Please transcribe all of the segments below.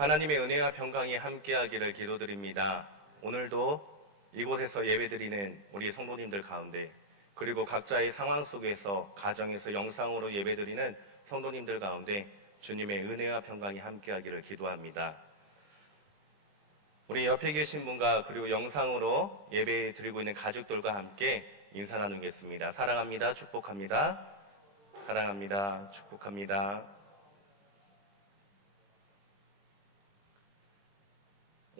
하나님의 은혜와 평강이 함께하기를 기도드립니다. 오늘도 이곳에서 예배드리는 우리 성도님들 가운데, 그리고 각자의 상황 속에서 가정에서 영상으로 예배드리는 성도님들 가운데 주님의 은혜와 평강이 함께하기를 기도합니다. 우리 옆에 계신 분과 그리고 영상으로 예배 드리고 있는 가족들과 함께 인사 나누겠습니다. 사랑합니다. 축복합니다. 사랑합니다. 축복합니다.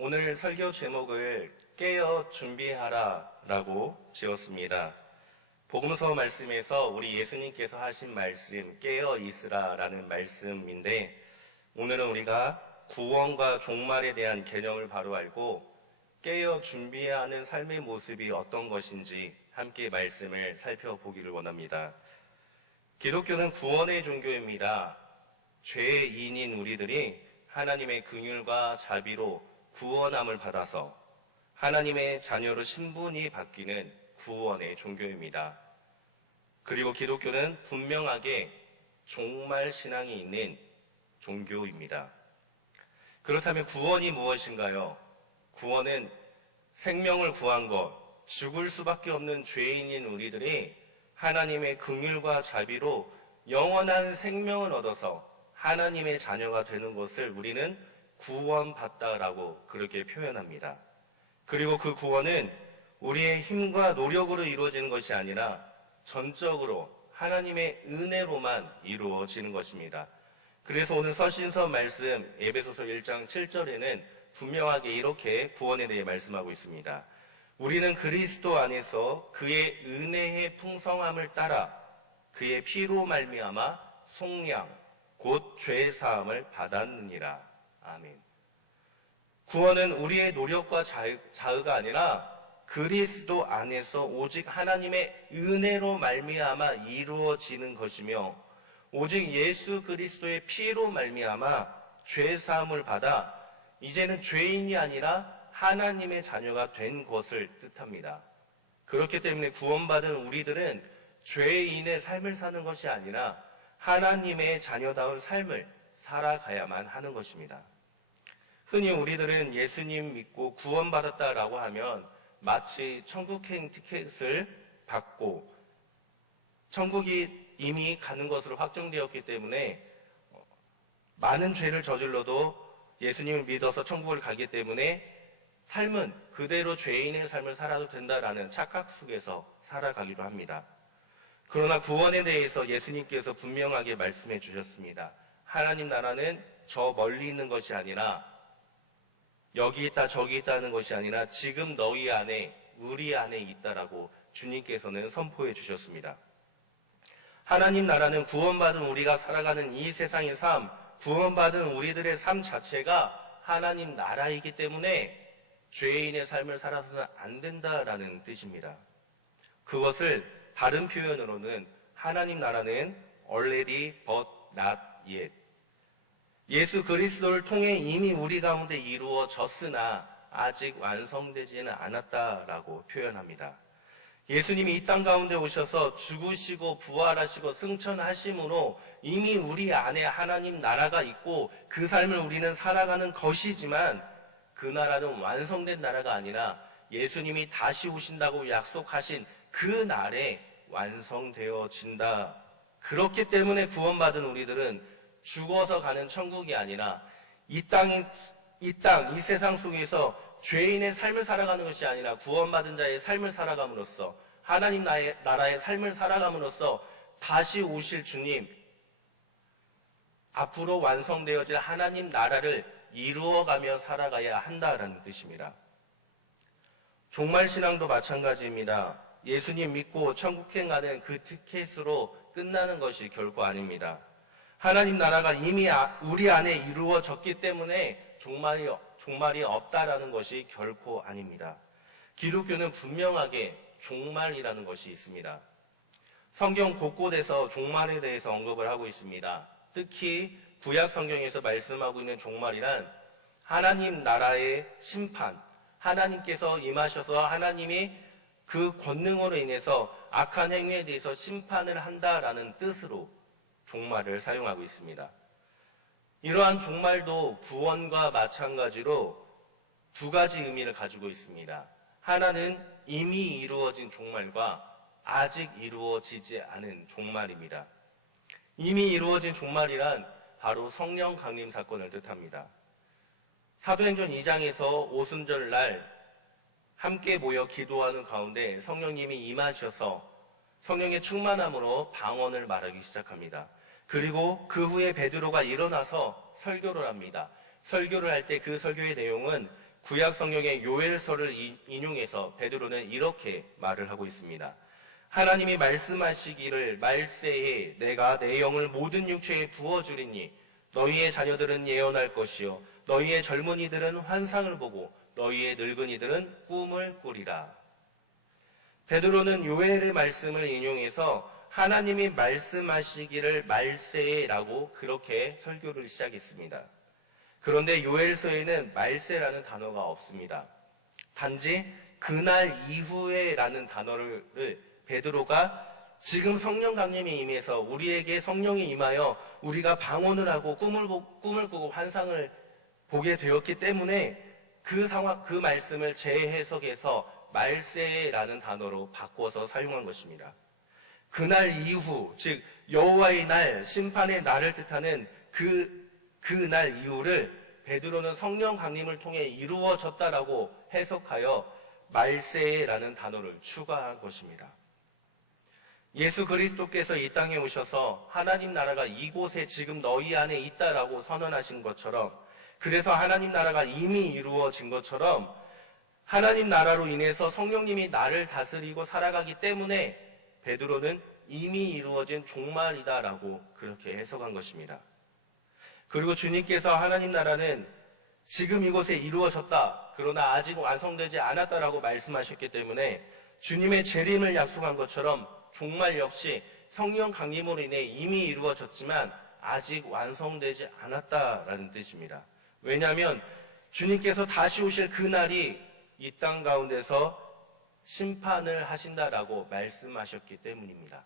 오늘 설교 제목을 깨어 준비하라 라고 지었습니다. 복음서 말씀에서 우리 예수님께서 하신 말씀, 깨어 있으라 라는 말씀인데, 오늘은 우리가 구원과 종말에 대한 개념을 바로 알고 깨어 준비해야 하는 삶의 모습이 어떤 것인지 함께 말씀을 살펴보기를 원합니다. 기독교는 구원의 종교입니다. 죄인인 우리들이 하나님의 긍휼과 자비로 구원함을 받아서 하나님의 자녀로 신분이 바뀌는 구원의 종교입니다. 그리고 기독교는 분명하게 종말 신앙이 있는 종교입니다. 그렇다면 구원이 무엇인가요? 구원은 생명을 구한 것, 죽을 수밖에 없는 죄인인 우리들이 하나님의 긍휼과 자비로 영원한 생명을 얻어서 하나님의 자녀가 되는 것을 우리는 구원받다라고 그렇게 표현합니다. 그리고 그 구원은 우리의 힘과 노력으로 이루어지는 것이 아니라 전적으로 하나님의 은혜로만 이루어지는 것입니다. 그래서 오늘 서신서 말씀 에베소서 1장 7절에는 분명하게 이렇게 구원에 대해 말씀하고 있습니다. 우리는 그리스도 안에서 그의 은혜의 풍성함을 따라 그의 피로 말미암아 속량 곧 죄 사함을 받았느니라. 아멘. 구원은 우리의 노력과 자의가 아니라 그리스도 안에서 오직 하나님의 은혜로 말미암아 이루어지는 것이며, 오직 예수 그리스도의 피로 말미암아 죄 사함을 받아 이제는 죄인이 아니라 하나님의 자녀가 된 것을 뜻합니다. 그렇기 때문에 구원받은 우리들은 죄인의 삶을 사는 것이 아니라 하나님의 자녀다운 삶을 살아가야만 하는 것입니다. 흔히 우리들은 예수님 믿고 구원받았다라고 하면 마치 천국행 티켓을 받고 천국이 이미 가는 것으로 확정되었기 때문에 많은 죄를 저질러도 예수님을 믿어서 천국을 가기 때문에 삶은 그대로 죄인의 삶을 살아도 된다라는 착각 속에서 살아가기도 합니다. 그러나 구원에 대해서 예수님께서 분명하게 말씀해 주셨습니다. 하나님 나라는 저 멀리 있는 것이 아니라 여기 있다 저기 있다는 것이 아니라 지금 너희 안에 우리 안에 있다라고 주님께서는 선포해 주셨습니다. 하나님 나라는 구원받은 우리가 살아가는 이 세상의 삶, 구원받은 우리들의 삶 자체가 하나님 나라이기 때문에 죄인의 삶을 살아서는 안 된다라는 뜻입니다. 그것을 다른 표현으로는 하나님 나라는 already but not yet, 예수 그리스도를 통해 이미 우리 가운데 이루어졌으나 아직 완성되지는 않았다라고 표현합니다. 예수님이 이 땅 가운데 오셔서 죽으시고 부활하시고 승천하심으로 이미 우리 안에 하나님 나라가 있고 그 삶을 우리는 살아가는 것이지만, 그 나라는 완성된 나라가 아니라 예수님이 다시 오신다고 약속하신 그 날에 완성되어진다. 그렇기 때문에 구원받은 우리들은 죽어서 가는 천국이 아니라 이 세상 속에서 죄인의 삶을 살아가는 것이 아니라 구원받은 자의 삶을 살아감으로써, 하나님 나라의 삶을 살아감으로써 다시 오실 주님, 앞으로 완성되어질 하나님 나라를 이루어가며 살아가야 한다라는 뜻입니다. 종말신앙도 마찬가지입니다. 예수님 믿고 천국행 가는 그 티켓으로 끝나는 것이 결코 아닙니다. 하나님 나라가 이미 우리 안에 이루어졌기 때문에 종말이 없다라는 것이 결코 아닙니다. 기독교는 분명하게 종말이라는 것이 있습니다. 성경 곳곳에서 종말에 대해서 언급을 하고 있습니다. 특히 구약 성경에서 말씀하고 있는 종말이란 하나님 나라의 심판, 하나님께서 임하셔서 하나님이 그 권능으로 인해서 악한 행위에 대해서 심판을 한다라는 뜻으로 종말을 사용하고 있습니다. 이러한 종말도 구원과 마찬가지로 두 가지 의미를 가지고 있습니다. 하나는 이미 이루어진 종말과 아직 이루어지지 않은 종말입니다. 이미 이루어진 종말이란 바로 성령 강림 사건을 뜻합니다. 사도행전 2장에서 오순절 날 함께 모여 기도하는 가운데 성령님이 임하셔서 성령의 충만함으로 방언을 말하기 시작합니다. 그리고 그 후에 베드로가 일어나서 설교를 합니다. 설교를 할 때 그 설교의 내용은 구약 성경의 요엘서를 인용해서 베드로는 이렇게 말을 하고 있습니다. 하나님이 말씀하시기를 말세에 내가 내 영을 모든 육체에 부어주리니 너희의 자녀들은 예언할 것이요 너희의 젊은이들은 환상을 보고 너희의 늙은이들은 꿈을 꾸리라. 베드로는 요엘의 말씀을 인용해서 하나님이 말씀하시기를 말세라고 그렇게 설교를 시작했습니다. 그런데 요엘서에는 말세라는 단어가 없습니다. 단지 그날 이후에라는 단어를 베드로가 지금 성령 강림이 임해서 우리에게 성령이 임하여 우리가 방언을 하고 꿈을 꾸고 환상을 보게 되었기 때문에 그 말씀을 재해석해서 말세라는 단어로 바꿔서 사용한 것입니다. 그날 이후, 즉 여호와의 날, 심판의 날을 뜻하는 그날 이후를 베드로는 성령 강림을 통해 이루어졌다라고 해석하여 말세라는 단어를 추가한 것입니다. 예수 그리스도께서 이 땅에 오셔서 하나님 나라가 이곳에 지금 너희 안에 있다라고 선언하신 것처럼, 그래서 하나님 나라가 이미 이루어진 것처럼 하나님 나라로 인해서 성령님이 나를 다스리고 살아가기 때문에 베드로는 이미 이루어진 종말이다라고 그렇게 해석한 것입니다. 그리고 주님께서 하나님 나라는 지금 이곳에 이루어졌다, 그러나 아직 완성되지 않았다라고 말씀하셨기 때문에 주님의 재림을 약속한 것처럼 종말 역시 성령 강림으로 인해 이미 이루어졌지만 아직 완성되지 않았다라는 뜻입니다. 왜냐하면 주님께서 다시 오실 그날이 이 땅 가운데서 심판을 하신다라고 말씀하셨기 때문입니다.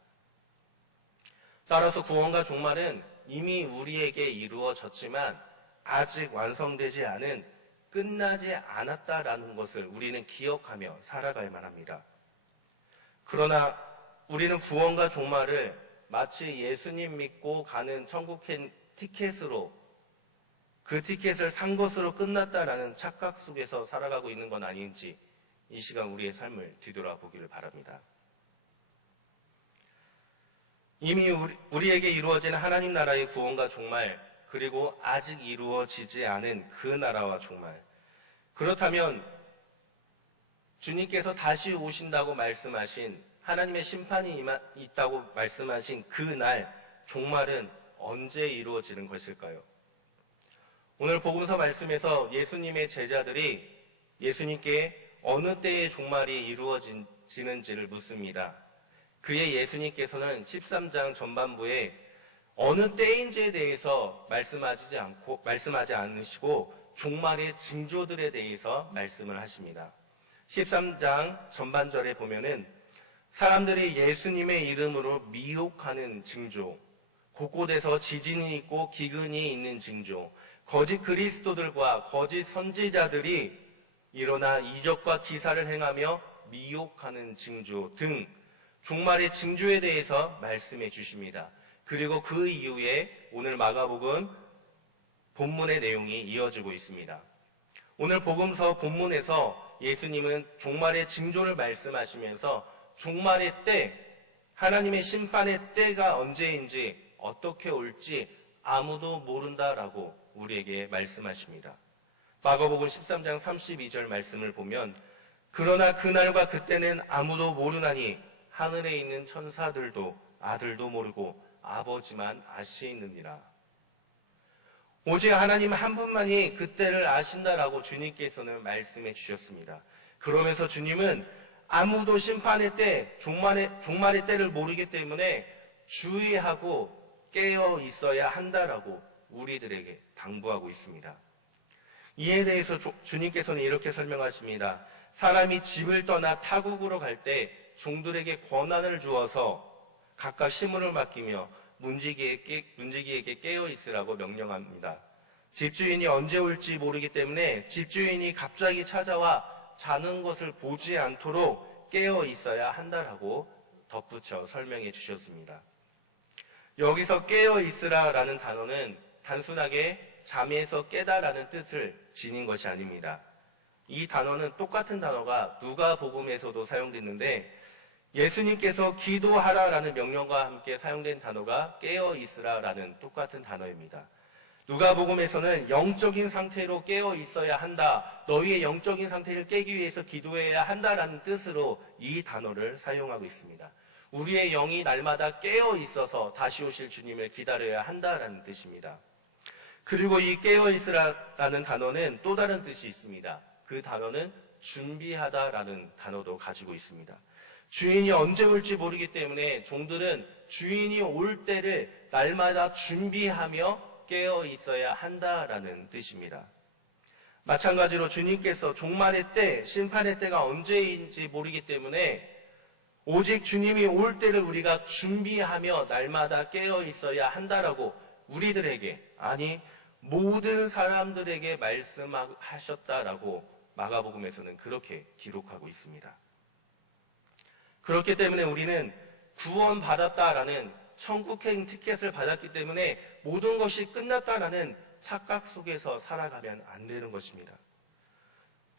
따라서 구원과 종말은 이미 우리에게 이루어졌지만 아직 완성되지 않은, 끝나지 않았다라는 것을 우리는 기억하며 살아가야만 합니다. 그러나 우리는 구원과 종말을 마치 예수님 믿고 가는 천국 티켓으로, 그 티켓을 산 것으로 끝났다라는 착각 속에서 살아가고 있는 건 아닌지 이 시간 우리의 삶을 뒤돌아보기를 바랍니다. 이미 우리에게 이루어진 하나님 나라의 구원과 종말, 그리고 아직 이루어지지 않은 그 나라와 종말. 그렇다면 주님께서 다시 오신다고 말씀하신, 하나님의 심판이 있다고 말씀하신 그 날, 종말은 언제 이루어지는 것일까요? 오늘 복음서 말씀에서 예수님의 제자들이 예수님께 어느 때의 종말이 이루어지는지를 묻습니다. 그의 예수님께서는 13장 전반부에 어느 때인지에 대해서 말씀하지 않으시고 종말의 징조들에 대해서 말씀을 하십니다. 13장 전반절에 보면은 사람들이 예수님의 이름으로 미혹하는 징조, 곳곳에서 지진이 있고 기근이 있는 징조, 거짓 그리스도들과 거짓 선지자들이 일어나 이적과 기사를 행하며 미혹하는 징조 등 종말의 징조에 대해서 말씀해 주십니다. 그리고 그 이후에 오늘 마가복음 본문의 내용이 이어지고 있습니다. 오늘 복음서 본문에서 예수님은 종말의 징조를 말씀하시면서 종말의 때, 하나님의 심판의 때가 언제인지 어떻게 올지 아무도 모른다라고 우리에게 말씀하십니다. 마가복음 13장 32절 말씀을 보면 그러나 그날과 그때는 아무도 모르나니 하늘에 있는 천사들도 아들도 모르고 아버지만 아시느니라. 오직 하나님 한 분만이 그때를 아신다라고 주님께서는 말씀해 주셨습니다. 그러면서 주님은 아무도 심판의 때, 종말의 때를 모르기 때문에 주의하고 깨어 있어야 한다라고 우리들에게 당부하고 있습니다. 이에 대해서 주님께서는 이렇게 설명하십니다. 사람이 집을 떠나 타국으로 갈 때 종들에게 권한을 주어서 각각 시문을 맡기며 문지기에게 깨어 있으라고 명령합니다. 집주인이 언제 올지 모르기 때문에 집주인이 갑자기 찾아와 자는 것을 보지 않도록 깨어 있어야 한다라고 덧붙여 설명해 주셨습니다. 여기서 깨어 있으라라는 단어는 단순하게 잠에서 깨다라는 뜻을 지닌 것이 아닙니다. 이 단어는 똑같은 단어가 누가복음에서도 사용됐는데 예수님께서 기도하라라는 명령과 함께 사용된 단어가 깨어 있으라라는 똑같은 단어입니다. 누가복음에서는 영적인 상태로 깨어 있어야 한다. 너희의 영적인 상태를 깨기 위해서 기도해야 한다라는 뜻으로 이 단어를 사용하고 있습니다. 우리의 영이 날마다 깨어 있어서 다시 오실 주님을 기다려야 한다라는 뜻입니다. 그리고 이 깨어 있으라라는 단어는 또 다른 뜻이 있습니다. 그 단어는 준비하다라는 단어도 가지고 있습니다. 주인이 언제 올지 모르기 때문에 종들은 주인이 올 때를 날마다 준비하며 깨어 있어야 한다라는 뜻입니다. 마찬가지로 주님께서 종말의 때, 심판의 때가 언제인지 모르기 때문에 오직 주님이 올 때를 우리가 준비하며 날마다 깨어 있어야 한다라고 우리들에게, 아니 모든 사람들에게 말씀하셨다라고 마가복음에서는 그렇게 기록하고 있습니다. 그렇기 때문에 우리는 구원받았다라는 천국행 티켓을 받았기 때문에 모든 것이 끝났다라는 착각 속에서 살아가면 안 되는 것입니다.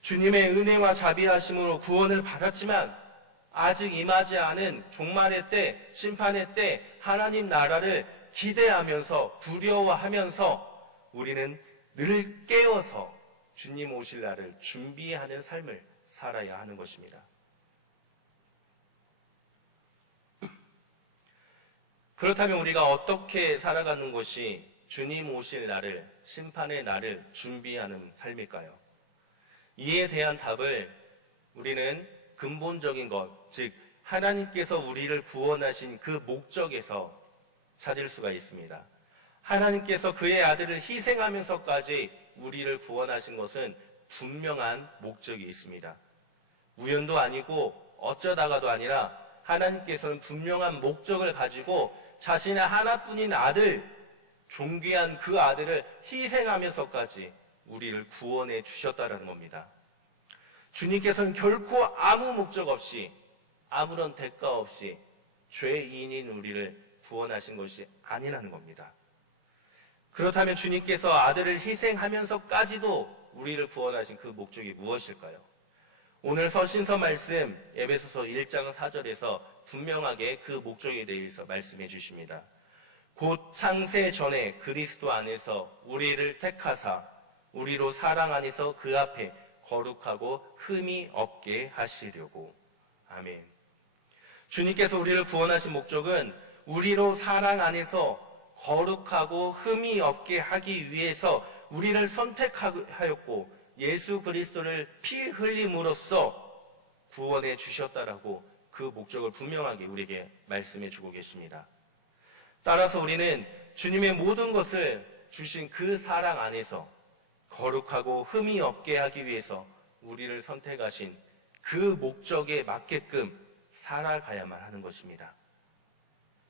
주님의 은혜와 자비하심으로 구원을 받았지만 아직 임하지 않은 종말의 때, 심판의 때 하나님 나라를 기대하면서 두려워하면서 우리는 늘 깨어서 주님 오실 날을 준비하는 삶을 살아야 하는 것입니다. 그렇다면 우리가 어떻게 살아가는 것이 주님 오실 날을, 심판의 날을 준비하는 삶일까요? 이에 대한 답을 우리는 근본적인 것, 즉 하나님께서 우리를 구원하신 그 목적에서 찾을 수가 있습니다. 하나님께서 그의 아들을 희생하면서까지 우리를 구원하신 것은 분명한 목적이 있습니다. 우연도 아니고 어쩌다가도 아니라 하나님께서는 분명한 목적을 가지고 자신의 하나뿐인 아들, 존귀한 그 아들을 희생하면서까지 우리를 구원해 주셨다는 겁니다. 주님께서는 결코 아무 목적 없이, 아무런 대가 없이 죄인인 우리를 구원하신 것이 아니라는 겁니다. 그렇다면 주님께서 아들을 희생하면서까지도 우리를 구원하신 그 목적이 무엇일까요? 오늘 서신서 말씀 에베소서 1장 4절에서 분명하게 그 목적에 대해서 말씀해 주십니다. 곧 창세 전에 그리스도 안에서 우리를 택하사 우리로 사랑 안에서 그 앞에 거룩하고 흠이 없게 하시려고. 아멘. 주님께서 우리를 구원하신 목적은 우리로 사랑 안에서 거룩하고 흠이 없게 하기 위해서 우리를 선택하였고 예수 그리스도를 피 흘림으로써 구원해 주셨다라고 그 목적을 분명하게 우리에게 말씀해 주고 계십니다. 따라서 우리는 주님의 모든 것을 주신 그 사랑 안에서 거룩하고 흠이 없게 하기 위해서 우리를 선택하신 그 목적에 맞게끔 살아가야만 하는 것입니다.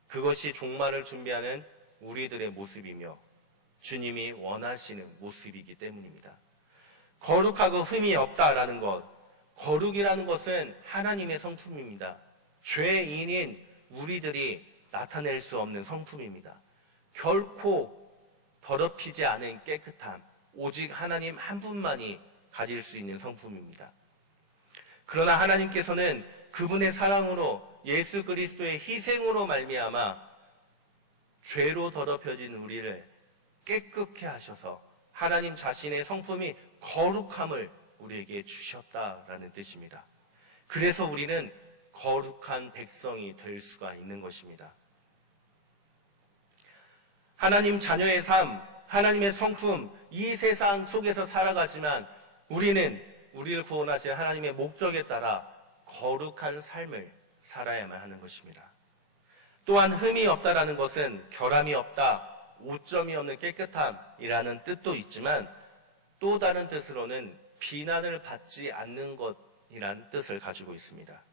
그것이 종말을 준비하는 우리들의 모습이며 주님이 원하시는 모습이기 때문입니다. 거룩하고 흠이 없다라는 것, 거룩이라는 것은 하나님의 성품입니다. 죄인인 우리들이 나타낼 수 없는 성품입니다. 결코 더럽히지 않은 깨끗함, 오직 하나님 한 분만이 가질 수 있는 성품입니다. 그러나 하나님께서는 그분의 사랑으로 예수 그리스도의 희생으로 말미암아 죄로 더럽혀진 우리를 깨끗게 하셔서 하나님 자신의 성품이 거룩함을 우리에게 주셨다라는 뜻입니다. 그래서 우리는 거룩한 백성이 될 수가 있는 것입니다. 하나님 자녀의 삶, 하나님의 성품, 이 세상 속에서 살아가지만 우리를 구원하신 하나님의 목적에 따라 거룩한 삶을 살아야만 하는 것입니다. 또한 흠이 없다라는 것은 결함이 없다, 오점이 없는 깨끗함이라는 뜻도 있지만 또 다른 뜻으로는 비난을 받지 않는 것이라는 뜻을 가지고 있습니다.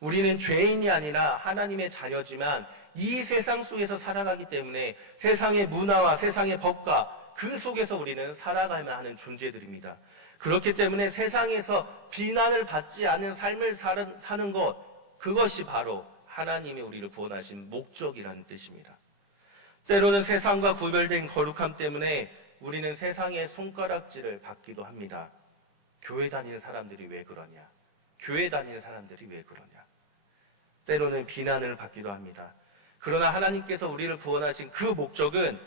우리는 죄인이 아니라 하나님의 자녀지만 이 세상 속에서 살아가기 때문에 세상의 문화와 세상의 법과 그 속에서 우리는 살아가야만 하는 존재들입니다. 그렇기 때문에 세상에서 비난을 받지 않은 삶을 사는 것, 그것이 바로 하나님이 우리를 구원하신 목적이라는 뜻입니다. 때로는 세상과 구별된 거룩함 때문에 우리는 세상의 손가락질을 받기도 합니다. 교회 다니는 사람들이 왜 그러냐? 교회 다니는 사람들이 왜 그러냐? 때로는 비난을 받기도 합니다. 그러나 하나님께서 우리를 구원하신 그 목적은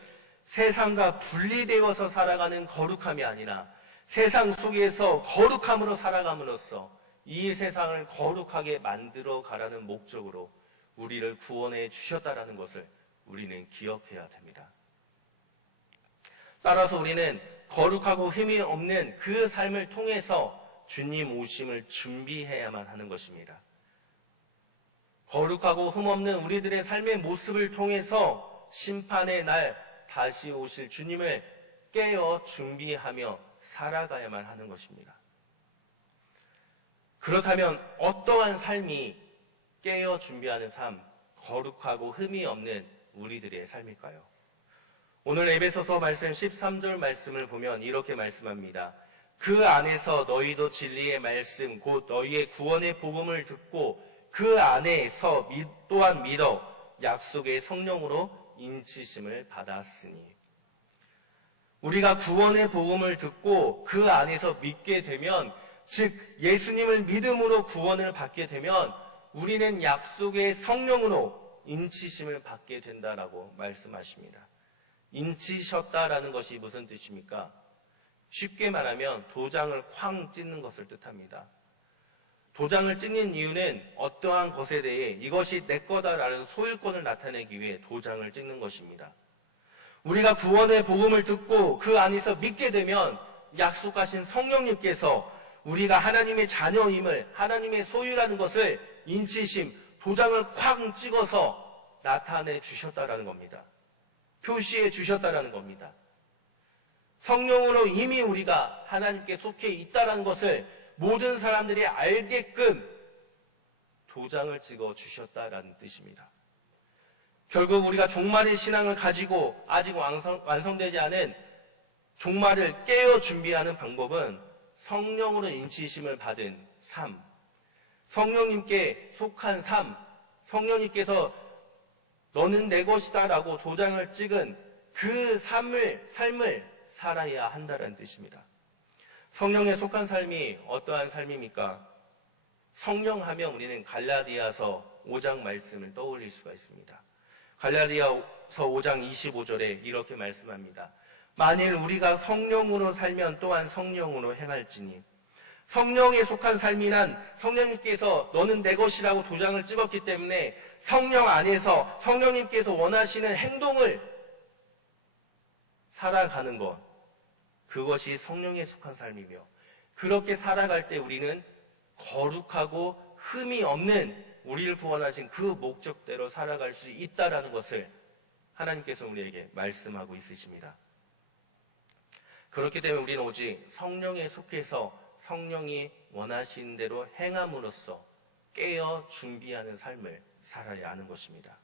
세상과 분리되어서 살아가는 거룩함이 아니라 세상 속에서 거룩함으로 살아감으로써 이 세상을 거룩하게 만들어 가라는 목적으로 우리를 구원해 주셨다라는 것을 우리는 기억해야 됩니다. 따라서 우리는 거룩하고 흠이 없는 그 삶을 통해서 주님 오심을 준비해야만 하는 것입니다. 거룩하고 흠없는 우리들의 삶의 모습을 통해서 심판의 날 다시 오실 주님을 깨어 준비하며 살아가야만 하는 것입니다. 그렇다면 어떠한 삶이 깨어 준비하는 삶, 거룩하고 흠이 없는 우리들의 삶일까요? 오늘 에베소서 말씀 13절 말씀을 보면 이렇게 말씀합니다. 그 안에서 너희도 진리의 말씀 곧 너희의 구원의 복음을 듣고 그 안에서 또한 믿어 약속의 성령으로 인치심을 받았으니, 우리가 구원의 복음을 듣고 그 안에서 믿게 되면, 즉 예수님을 믿음으로 구원을 받게 되면 우리는 약속의 성령으로 인치심을 받게 된다라고 말씀하십니다. 인치셨다라는 것이 무슨 뜻입니까? 쉽게 말하면 도장을 쾅 찍는 것을 뜻합니다. 도장을 찍는 이유는 어떠한 것에 대해 이것이 내 거다라는 소유권을 나타내기 위해 도장을 찍는 것입니다. 우리가 구원의 복음을 듣고 그 안에서 믿게 되면 약속하신 성령님께서 우리가 하나님의 자녀임을, 하나님의 소유라는 것을 인치심, 도장을 쾅 찍어서 나타내 주셨다라는 겁니다. 표시해 주셨다라는 겁니다. 성령으로 이미 우리가 하나님께 속해 있다라는 것을 모든 사람들이 알게끔 도장을 찍어 주셨다라는 뜻입니다. 결국 우리가 종말의 신앙을 가지고 아직 완성되지 않은 종말을 깨어 준비하는 방법은 성령으로 인치심을 받은 삶, 성령님께 속한 삶, 성령님께서 너는 내 것이다 라고 도장을 찍은 그 삶을 살아야 한다는 뜻입니다. 성령에 속한 삶이 어떠한 삶입니까? 성령하면 우리는 갈라디아서 5장 말씀을 떠올릴 수가 있습니다. 갈라디아서 5장 25절에 이렇게 말씀합니다. 만일 우리가 성령으로 살면 또한 성령으로 행할지니, 성령에 속한 삶이란 성령님께서 너는 내 것이라고 도장을 찍었기 때문에 성령 안에서 성령님께서 원하시는 행동을 살아가는 것, 그것이 성령에 속한 삶이며, 그렇게 살아갈 때 우리는 거룩하고 흠이 없는 우리를 구원하신 그 목적대로 살아갈 수 있다는 것을 하나님께서 우리에게 말씀하고 있으십니다. 그렇기 때문에 우리는 오직 성령에 속해서 성령이 원하시는 대로 행함으로써 깨어 준비하는 삶을 살아야 하는 것입니다.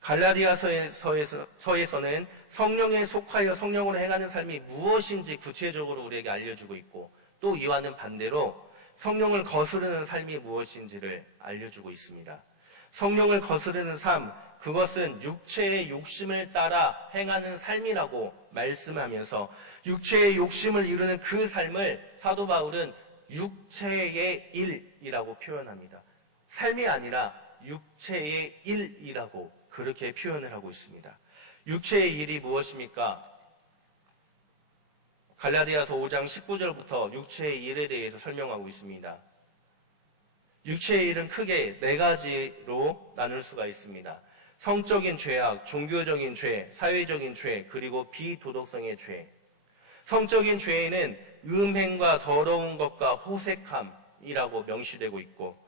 갈라디아서에서는 성령에 속하여 성령으로 행하는 삶이 무엇인지 구체적으로 우리에게 알려주고 있고, 또 이와는 반대로 성령을 거스르는 삶이 무엇인지를 알려주고 있습니다. 성령을 거스르는 삶, 그것은 육체의 욕심을 따라 행하는 삶이라고 말씀하면서 육체의 욕심을 이루는 그 삶을 사도 바울은 육체의 일이라고 표현합니다. 삶이 아니라 육체의 일이라고 그렇게 표현을 하고 있습니다. 육체의 일이 무엇입니까? 갈라디아서 5장 19절부터 육체의 일에 대해서 설명하고 있습니다. 육체의 일은 크게 네 가지로 나눌 수가 있습니다. 성적인 죄악, 종교적인 죄, 사회적인 죄, 그리고 비도덕성의 죄. 성적인 죄에는 음행과 더러운 것과 호색함이라고 명시되고 있고,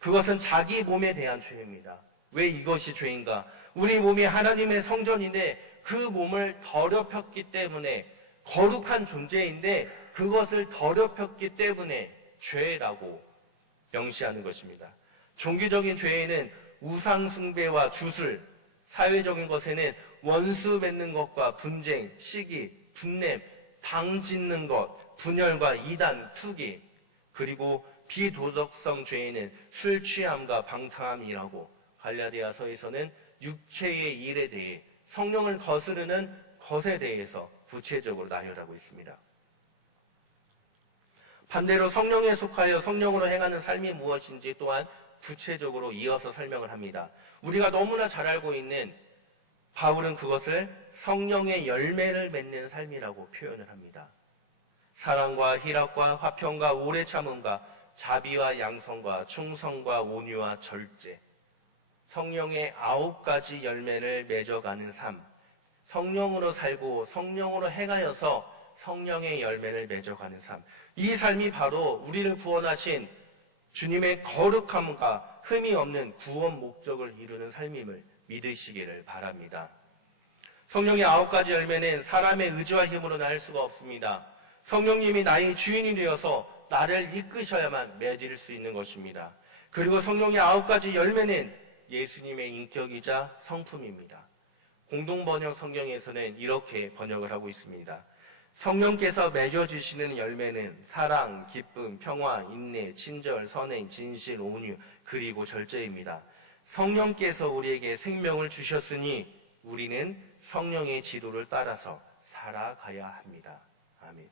그것은 자기 몸에 대한 죄입니다. 왜 이것이 죄인가? 우리 몸이 하나님의 성전인데 그 몸을 더럽혔기 때문에, 거룩한 존재인데 그것을 더럽혔기 때문에 죄라고 명시하는 것입니다. 종교적인 죄에는 우상 숭배와 주술, 사회적인 것에는 원수 맺는 것과 분쟁, 시기, 분냄, 당 짓는 것, 분열과 이단, 투기, 그리고 비도덕성 죄에는 술 취함과 방탕함이라고 갈라디아서에서는 육체의 일에 대해 성령을 거스르는 것에 대해서 구체적으로 나열하고 있습니다. 반대로 성령에 속하여 성령으로 행하는 삶이 무엇인지 또한 구체적으로 이어서 설명을 합니다. 우리가 너무나 잘 알고 있는 바울은 그것을 성령의 열매를 맺는 삶이라고 표현을 합니다. 사랑과 희락과 화평과 오래 참음과 자비와 양성과 충성과 온유와 절제, 성령의 9가지 열매를 맺어가는 삶, 성령으로 살고 성령으로 행하여서 성령의 열매를 맺어가는 삶, 이 삶이 바로 우리를 구원하신 주님의 거룩함과 흠이 없는 구원 목적을 이루는 삶임을 믿으시기를 바랍니다. 성령의 9가지 열매는 사람의 의지와 힘으로 날 수가 없습니다. 성령님이 나의 주인이 되어서 나를 이끄셔야만 맺을 수 있는 것입니다. 그리고 성령의 9가지 열매는 예수님의 인격이자 성품입니다. 공동번역 성경에서는 이렇게 번역을 하고 있습니다. 성령께서 맺어주시는 열매는 사랑, 기쁨, 평화, 인내, 친절, 선행, 진실, 온유, 그리고 절제입니다. 성령께서 우리에게 생명을 주셨으니 우리는 성령의 지도를 따라서 살아가야 합니다. 아멘.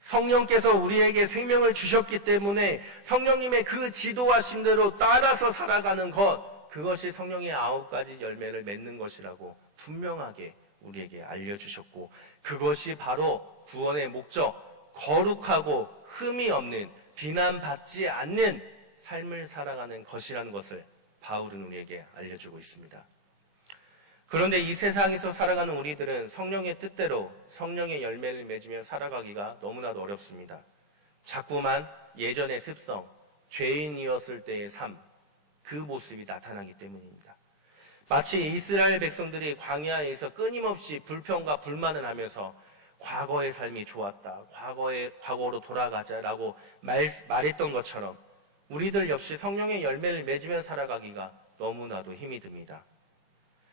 성령께서 우리에게 생명을 주셨기 때문에 성령님의 그 지도하신 대로 따라서 살아가는 것, 그것이 성령의 9가지 열매를 맺는 것이라고 분명하게 우리에게 알려주셨고, 그것이 바로 구원의 목적, 거룩하고 흠이 없는, 비난받지 않는 삶을 살아가는 것이라는 것을 바울은 우리에게 알려주고 있습니다. 그런데 이 세상에서 살아가는 우리들은 성령의 뜻대로 성령의 열매를 맺으며 살아가기가 너무나도 어렵습니다. 자꾸만 예전의 습성, 죄인이었을 때의 삶, 그 모습이 나타나기 때문입니다. 마치 이스라엘 백성들이 광야에서 끊임없이 불평과 불만을 하면서 과거의 삶이 좋았다, 과거로 돌아가자라고 말했던 것처럼 우리들 역시 성령의 열매를 맺으며 살아가기가 너무나도 힘이 듭니다.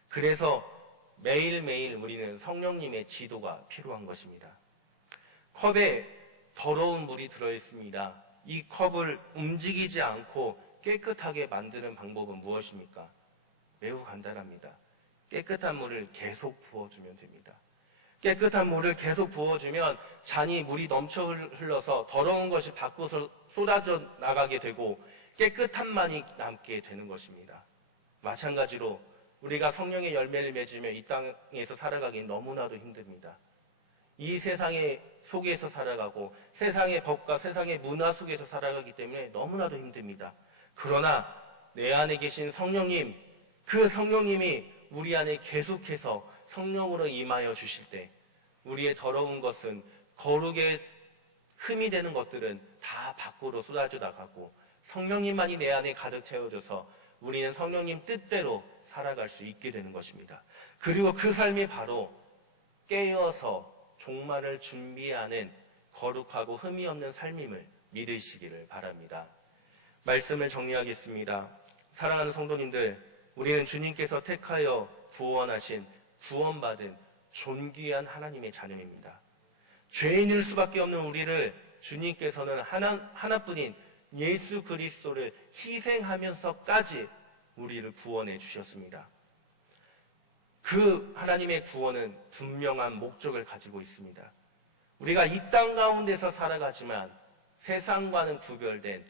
그래서 매일매일 우리는 성령님의 지도가 필요한 것입니다. 컵에 더러운 물이 들어있습니다. 이 컵을 움직이지 않고 깨끗하게 만드는 방법은 무엇입니까? 매우 간단합니다. 깨끗한 물을 계속 부어주면 됩니다. 깨끗한 물을 계속 부어주면 잔이 물이 넘쳐 흘러서 더러운 것이 밖으로 쏟아져 나가게 되고 깨끗함만이 남게 되는 것입니다. 마찬가지로 우리가 성령의 열매를 맺으며 이 땅에서 살아가기 너무나도 힘듭니다. 이 세상의 속에서 살아가고 세상의 법과 세상의 문화 속에서 살아가기 때문에 너무나도 힘듭니다. 그러나 내 안에 계신 성령님, 그 성령님이 우리 안에 계속해서 성령으로 임하여 주실 때 우리의 더러운 것은, 거룩의 흠이 되는 것들은 다 밖으로 쏟아져 나가고 성령님만이 내 안에 가득 채워져서 우리는 성령님 뜻대로 살아갈 수 있게 되는 것입니다. 그리고 그 삶이 바로 깨어서 종말을 준비하는 거룩하고 흠이 없는 삶임을 믿으시기를 바랍니다. 말씀을 정리하겠습니다. 사랑하는 성도님들, 우리는 주님께서 택하여 구원하신, 구원받은 존귀한 하나님의 자녀입니다. 죄인일 수밖에 없는 우리를 주님께서는 하나뿐인 예수 그리스도를 희생하면서까지 우리를 구원해 주셨습니다. 그 하나님의 구원은 분명한 목적을 가지고 있습니다. 우리가 이 땅 가운데서 살아가지만 세상과는 구별된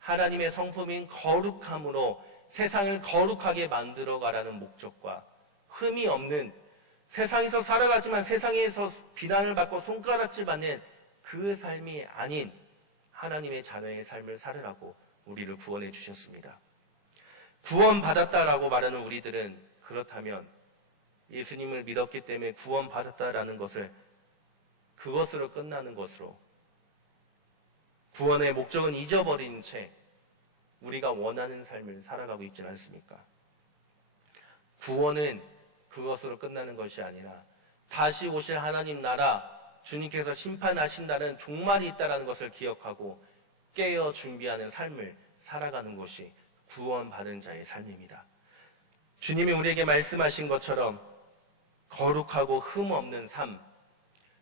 하나님의 성품인 거룩함으로 세상을 거룩하게 만들어가라는 목적과 흠이 없는, 세상에서 살아가지만 세상에서 비난을 받고 손가락질 받는 그 삶이 아닌 하나님의 자녀의 삶을 살으라고 우리를 구원해 주셨습니다. 구원받았다라고 말하는 우리들은 그렇다면 예수님을 믿었기 때문에 구원받았다라는 것을 그것으로 끝나는 것으로, 구원의 목적은 잊어버린 채 우리가 원하는 삶을 살아가고 있지 않습니까? 구원은 그것으로 끝나는 것이 아니라 다시 오실 하나님 나라, 주님께서 심판하신다는 종말이 있다는 것을 기억하고 깨어 준비하는 삶을 살아가는 것이 구원받은 자의 삶입니다. 주님이 우리에게 말씀하신 것처럼 거룩하고 흠 없는 삶,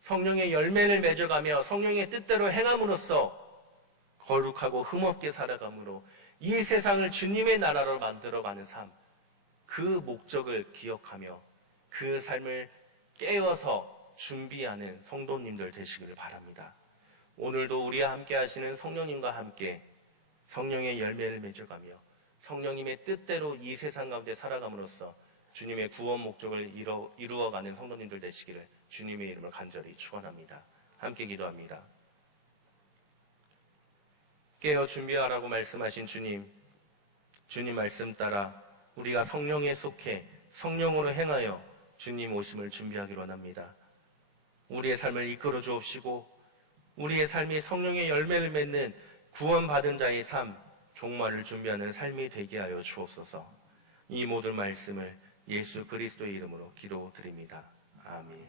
성령의 열매를 맺어가며 성령의 뜻대로 행함으로써 거룩하고 흠 없게 살아감으로 이 세상을 주님의 나라로 만들어가는 삶, 그 목적을 기억하며 그 삶을 깨어서 준비하는 성도님들 되시기를 바랍니다. 오늘도 우리와 함께 하시는 성령님과 함께 성령의 열매를 맺어가며 성령님의 뜻대로 이 세상 가운데 살아감으로써 주님의 구원 목적을 이루어가는 성도님들 되시기를 주님의 이름을 간절히 축원합니다. 함께 기도합니다. 깨어 준비하라고 말씀하신 주님 말씀 따라 우리가 성령에 속해 성령으로 행하여 주님 오심을 준비하기로 원합니다. 우리의 삶을 이끌어 주옵시고 우리의 삶이 성령의 열매를 맺는 구원받은 자의 삶, 종말을 준비하는 삶이 되게 하여 주옵소서. 이 모든 말씀을 예수 그리스도의 이름으로 기도드립니다. 아멘.